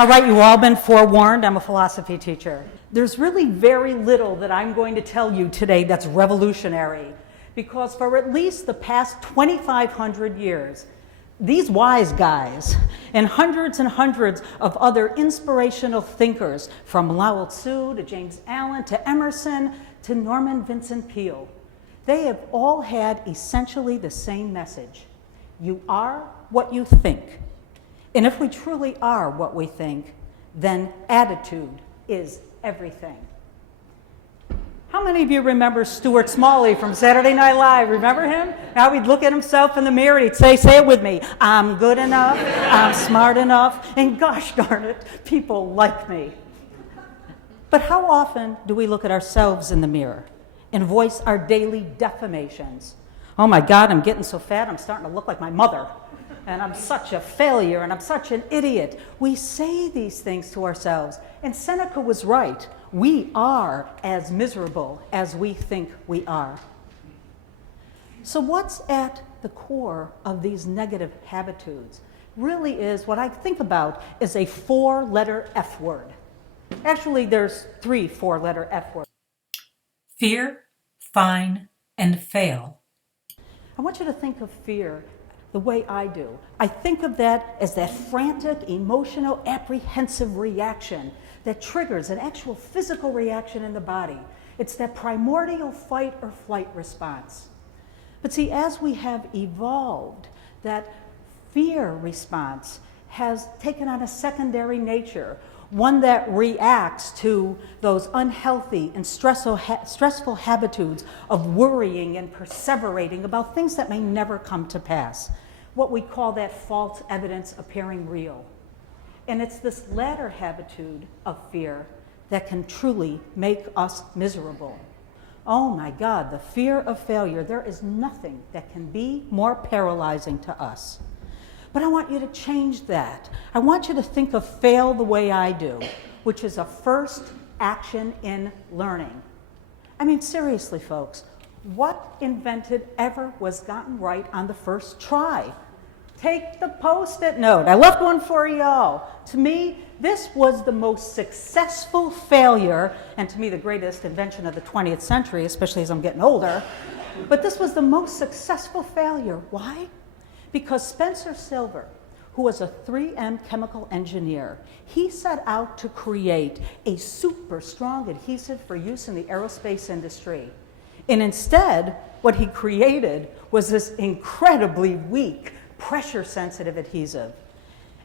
All right, you've all been forewarned. I'm a philosophy teacher. There's really very little that I'm going to tell you today that's revolutionary, because for at least the past 2,500 years, these wise guys and hundreds of other inspirational thinkers, from Lao Tzu to James Allen to Emerson to Norman Vincent Peale, they have all had essentially the same message. You are what you think. And if we truly are what we think, then attitude is everything. How many of you remember Stuart Smalley from Saturday Night Live? Remember him? Now he'd look at himself in the mirror and he'd say it with me, I'm good enough, I'm smart enough, and gosh darn it, people like me. But how often do we look at ourselves in the mirror and voice our daily defamations? Oh my God, I'm getting so fat, I'm starting to look like my mother. And I'm such a failure, and I'm such an idiot. We say these things to ourselves. And Seneca was right. We are as miserable as we think we are. So what's at the core of these negative habitudes really is, what I think about is a 4-letter F word. Actually, there's 3 4-letter F words. Fear, fine, and fail. I want you to think of fear the way I do. I think of that as that frantic, emotional, apprehensive reaction that triggers an actual physical reaction in the body. It's that primordial fight or flight response. But see, as we have evolved, that fear response has taken on a secondary nature, one that reacts to those unhealthy and stressful habitudes of worrying and perseverating about things that may never come to pass. What we call that false evidence appearing real. And it's this latter habitude of fear that can truly make us miserable. Oh my God, the fear of failure. There is nothing that can be more paralyzing to us. But I want you to change that. I want you to think of fail the way I do, which is a first action in learning. I mean, seriously, folks, what invented ever was gotten right on the first try? Take the Post-it note. I left one for y'all. To me, this was the most successful failure, and to me, the greatest invention of the 20th century, especially as I'm getting older. But this was the most successful failure. Why? Because Spencer Silver, who was a 3M chemical engineer, he set out to create a super strong adhesive for use in the aerospace industry. And instead, what he created was this incredibly weak, pressure-sensitive adhesive.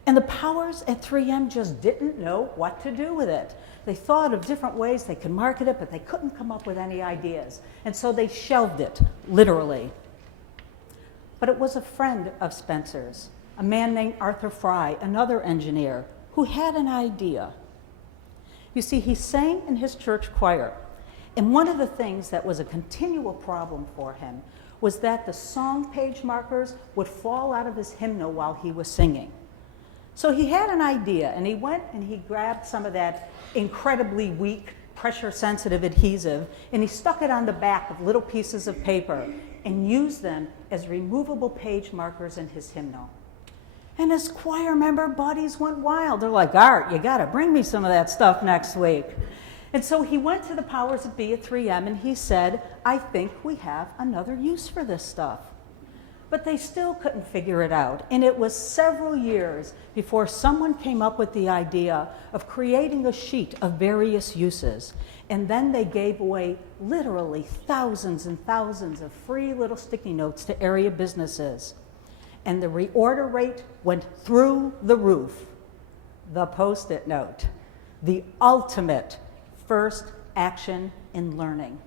And the powers at 3M just didn't know what to do with it. They thought of different ways they could market it, but they couldn't come up with any ideas. And so they shelved it, literally. But it was a friend of Spencer's, a man named Arthur Fry, another engineer, who had an idea. You see, he sang in his church choir, and one of the things that was a continual problem for him was that the song page markers would fall out of his hymnal while he was singing. So he had an idea, and he went and he grabbed some of that incredibly weak, pressure-sensitive adhesive, and he stuck it on the back of little pieces of paper and used them as removable page markers in his hymnal. And his choir member buddies went wild. They're like, Art, you gotta bring me some of that stuff next week. And so he went to the powers that be at 3M and he said, I think we have another use for this stuff. But they still couldn't figure it out. And it was several years before someone came up with the idea of creating a sheet of various uses. And then they gave away literally thousands and thousands of free little sticky notes to area businesses. And the reorder rate went through the roof. The Post-it note, the ultimate first action in learning.